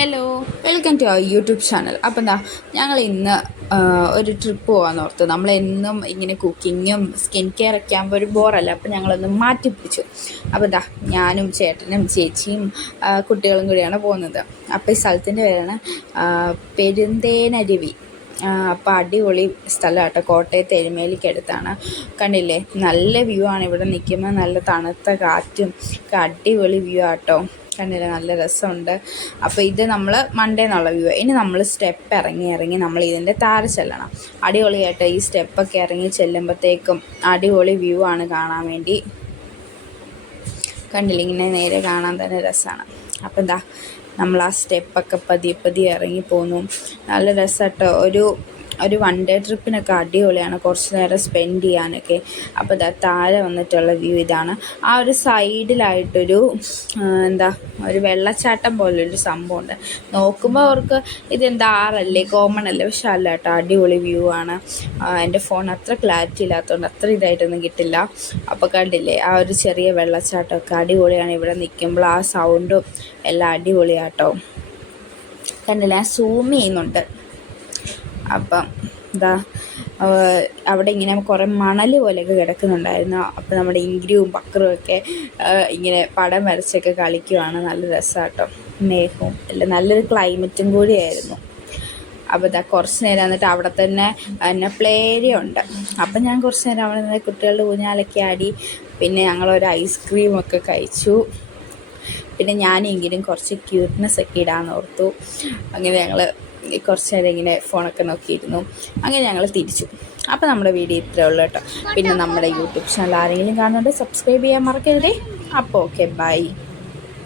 Hello welcome to our YouTube channel അപ്പം എന്താ ഞങ്ങൾ ഇന്ന് ഒരു ട്രിപ്പ് പോകാമെന്ന് ഓർത്ത്. നമ്മളെന്നും ഇങ്ങനെ കുക്കിങ്ങും സ്കിൻ കെയർ ഒക്കെ ആകുമ്പോൾ ഒരു ബോറല്ല അപ്പം ഞങ്ങളൊന്ന് മാറ്റി പിടിച്ചു. അപ്പോൾ എന്താ ഞാനും ചേട്ടനും ചേച്ചിയും കുട്ടികളും കൂടിയാണ് പോകുന്നത്. അപ്പോൾ ഈ സ്ഥലത്തിന്റെ പേരാണ് പെരുന്തേനരുവി. അപ്പോൾ അടിപൊളി സ്ഥലമാട്ടോ കോട്ടയത്ത് എരുമേലിക്കടുത്താണ്. കണ്ടില്ലേ? നല്ല വ്യൂ ആണ് ഇവിടെ നിൽക്കുമ്പോൾ നല്ല തണുത്ത കാറ്റും അടിപൊളി വ്യൂ ആട്ടോ. കണ്ടില്ലേ? നല്ല രസമുണ്ട്. അപ്പോൾ ഇത് നമ്മൾ മൺഡേ എന്നുള്ള വ്യൂ ഇനി നമ്മൾ സ്റ്റെപ്പ് ഇറങ്ങി ഇറങ്ങി നമ്മൾ ഇതിന്റെ താഴെ ചെല്ലണം. അടിപൊളിയായിട്ട് ഈ സ്റ്റെപ്പൊക്കെ ഇറങ്ങി ചെല്ലുമ്പോഴത്തേക്കും അടിപൊളി വ്യൂ ആണ് കാണാൻ വേണ്ടി. കണ്ടില്ല? ഇങ്ങനെ നേരെ കാണാൻ തന്നെ രസമാണ് അപ്പം എന്താ നമ്മൾ ആ സ്റ്റെപ്പൊക്കെ പതിയെ പതിയെ ഇറങ്ങി പോന്നു നല്ല രസമാണ് കേട്ടോ ഒരു ഒരു വൺ ഡേ ട്രിപ്പിനൊക്കെ അടിപൊളിയാണ്. കുറച്ച് നേരം സ്പെൻഡ് ചെയ്യാനൊക്കെ. അപ്പോൾ ഇതാ താഴെ വന്നിട്ടുള്ള വ്യൂ ഇതാണ്. ആ ഒരു സൈഡിലായിട്ടൊരു എന്താ ഒരു വെള്ളച്ചാട്ടം പോലൊരു സംഭവമുണ്ട്. നോക്കുമ്പോൾ അവർക്ക് ഇതെന്താ ആറല്ലേ കോമൺ അല്ലേ? പക്ഷെ അല്ല കേട്ടോ അടിപൊളി വ്യൂ ആണ്. എന്റെ ഫോൺ അത്ര ക്ലാരിറ്റി ഇല്ലാത്തതുകൊണ്ട് അത്ര ഇതായിട്ടൊന്നും കിട്ടില്ല. അപ്പോൾ കണ്ടില്ലേ ആ ഒരു ചെറിയ വെള്ളച്ചാട്ടമൊക്കെ അടിപൊളിയാണ്. ഇവിടെ നിൽക്കുമ്പോൾ ആ സൗണ്ടും എല്ലാം അടിപൊളിയാട്ടോ. കണ്ടില്ല സൂം ചെയ്യുന്നുണ്ട്. അപ്പം എന്താ അവിടെ ഇങ്ങനെ കുറേ മണൽ പോലെയൊക്കെ കിടക്കുന്നുണ്ടായിരുന്നു. അപ്പോൾ നമ്മുടെ ഇങ്കിരിയും ബക്രവും ഒക്കെ ഇങ്ങനെ പടം വരച്ചൊക്കെ കളിക്കുവാണ്. നല്ല രസമാട്ടോ മേഘവും അല്ല നല്ലൊരു ക്ലൈമറ്റും കൂടിയായിരുന്നു. അപ്പോൾ ഇതാ കുറച്ച് നേരം എന്നിട്ട് അവിടെ തന്നെ എന്നെ പ്ലേ ഏരിയ ഉണ്ട്. അപ്പം ഞാൻ കുറച്ച് നേരം അവിടെ നിന്ന് കുട്ടികളുടെ ഊഞ്ഞാലൊക്കെ ആടി പിന്നെ ഞങ്ങളൊരു ഐസ്ക്രീമൊക്കെ കഴിച്ചു. പിന്നെ ഞാനെങ്കിലും കുറച്ച് ക്യൂട്ട്നെസ് ഒക്കെ ഇടാൻ ഓർത്തു. അങ്ങനെ ഞങ്ങൾ കുറച്ച് നേരം ഇങ്ങനെ ഫോണൊക്കെ നോക്കിയിരുന്നു. അങ്ങനെ ഞങ്ങൾ തിരിച്ചു. അപ്പോൾ നമ്മുടെ വീഡിയോ ഇത്രേ ഉള്ളൂ കേട്ടോ. പിന്നെ നമ്മുടെ യൂട്യൂബ് ചാനൽ ആരെങ്കിലും കാണുന്നുണ്ട് സബ്സ്ക്രൈബ് ചെയ്യാൻ മറക്കരുതേ. അപ്പോൾ ഓക്കെ ബൈ